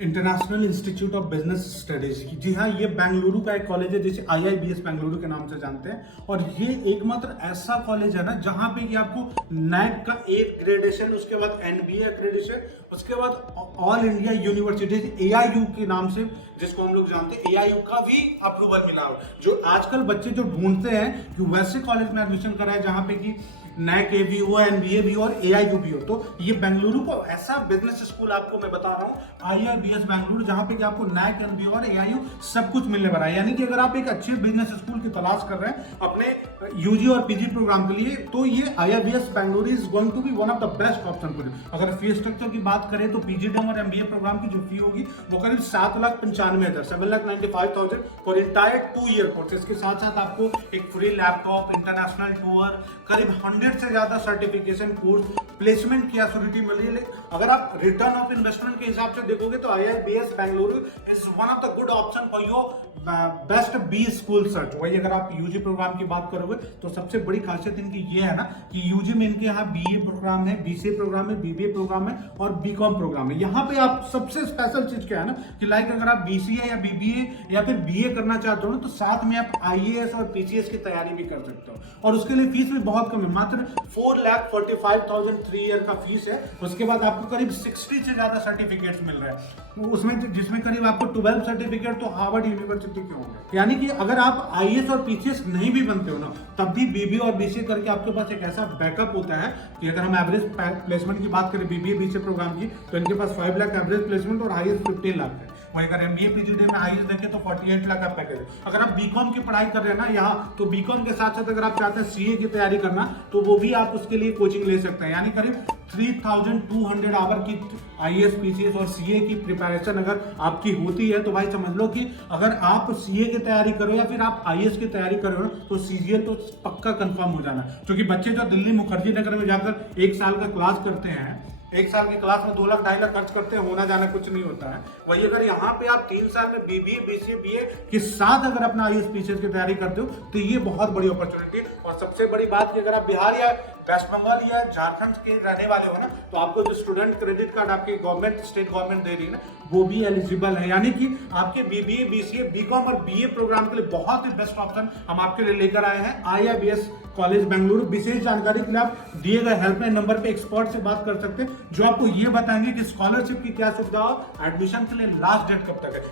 International institute of business studies की। जी हाँ, ये बेंगलुरु का एक कॉलेज है जिसे IIBS बेंगलुरु के नाम से जानते हैं। और ये एकमात्र ऐसा कॉलेज है ना जहाँ पे कि आपको NAC का 8 ग्रेडेशन, उसके बाद NBA एक्रेडिशन, उसके बाद ऑल इंडिया यूनिवर्सिटीज AIU के नाम से जिसको हम लोग जानते हैं AIU का भी अप्रूवल मिला हो। जो आजकल बच्चे जो ढूंढते हैं कि वैसे कॉलेज में एडमिशन कराए जहाँ पे कि NAC भी हो, NBA भी हो और AIU भी हो, तो ये बेंगलुरु को ऐसा बिजनेस स्कूल आपको मैं बता रहा हूँ IIBS बेंगलुरु, जहाँ पे कि आपको NAC, NBA और AIU सब कुछ मिलने वाला है। यानी कि अगर आप एक अच्छे बिजनेस स्कूल की तलाश कर रहे हैं अपने UG और PG प्रोग्राम के लिए, तो ये IIBS Bengaluru is going to be one of the best option for you. अगर फी स्ट्रक्चर की बात करें तो PGDM और MBA प्रोग्राम की जो फी होगी वो करीब 7,95,000 7,95,000 फॉर इंटायर 2 ईयर कोर्स। इसके साथ साथ आपको एक फ्री लैपटॉप, इंटरनेशनल टूर, करीब 100 से ज्यादा सर्टिफिकेशन कोर्स, प्लेसमेंट की एश्योरिटी मिल रही है। अगर आप रिटर्न ऑफ इन्वेस्टमेंट के हिसाब से देखोगे तो IIBS Bengaluru is one of the good option for your best B school search. वही अगर आप UG प्रोग्राम की बात करोगे तो सबसे बड़ी खासियत इनकी ये है ना कि UG में इनके यहाँ BA प्रोग्राम है, BCA प्रोग्राम है, BBA प्रोग्राम है और BCom प्रोग्राम है। यहाँ पे आप सबसे स्पेशल चीज क्या है ना कि लाइक अगर आप BCA या BBA या फिर BA करना चाहते हो ना, तो साथ में आप IAS और PCS की तैयारी भी कर सकते हो। और उसके लिए फीस भी बहुत कम है, मात्र 4,45,000 3 ईयर का फीस है। उसके बाद आपको करीब 60 से ज्यादा सर्टिफिकेट्स मिल रहे हैं, उसमें जिसमें करीब आपको 12 सर्टिफिकेट तो हार्वर्ड यूनिवर्सिटी के होंगे। यानी कि अगर आप IAS और PCS नहीं भी बनते हो ना, तब भी BBA और BCA करके आपके पास एक ऐसा बैकअप होता है कि अगर हम एवरेज प्लेसमेंट की बात करें BBA BCA प्रोग्राम की, तो इनके पास 5 लाख एवरेज प्लेसमेंट और हाईएस्ट 15 लाख है। वहीं अगर MBA PGDM में हाईएस्ट देखें तो 48 लाख का पैकेज है। अगर आप BCom की पढ़ाई कर रहे हैं ना यहाँ, तो BCom के साथ साथ अगर आप चाहते हैं CA की तैयारी करना, तो वो भी आप उसके लिए कोचिंग ले सकते हैं। यानी करीब 3,200 आवर की IAS PCS और CA की प्रिपरेशन अगर आपकी होती है, तो भाई समझ लो कि अगर आप CA की तैयारी करो या फिर आप IAS की तैयारी करो तो CGL तो पक्का कंफर्म हो जाना। क्योंकि बच्चे जो दिल्ली मुखर्जी नगर में जाकर 1 साल का क्लास करते हैं, 1 साल की क्लास में 2 लाख 2.5 लाख खर्च करते हैं, होना जाना कुछ नहीं होता है। वही अगर यहाँ पे आप 3 साल में BBA BCA BA के साथ अगर अपना IAS PCS की तैयारी करते हो तो ये बहुत बड़ी अपॉर्चुनिटी। और सबसे बड़ी बात कि अगर आप बिहार या वेस्ट बंगाल या झारखंड के रहने वाले हो ना, तो आपको जो स्टूडेंट क्रेडिट कार्ड आपकी गवर्नमेंट स्टेट गवर्नमेंट दे रही है ना, वो भी एलिजिबल है। यानी कि आपके BBA BCA BCom और BA प्रोग्राम के लिए बहुत ही बेस्ट ऑप्शन हम आपके लिए लेकर आए हैं IIBS कॉलेज बेंगलुरु। विशेष जानकारी के लिए आप दिए गए हेल्पलाइन नंबर पे एक्सपर्ट से बात कर सकते हैं, जो आपको ये बताएंगे कि स्कॉलरशिप की क्या सुविधा हो, एडमिशन के लिए लास्ट डेट कब तक है।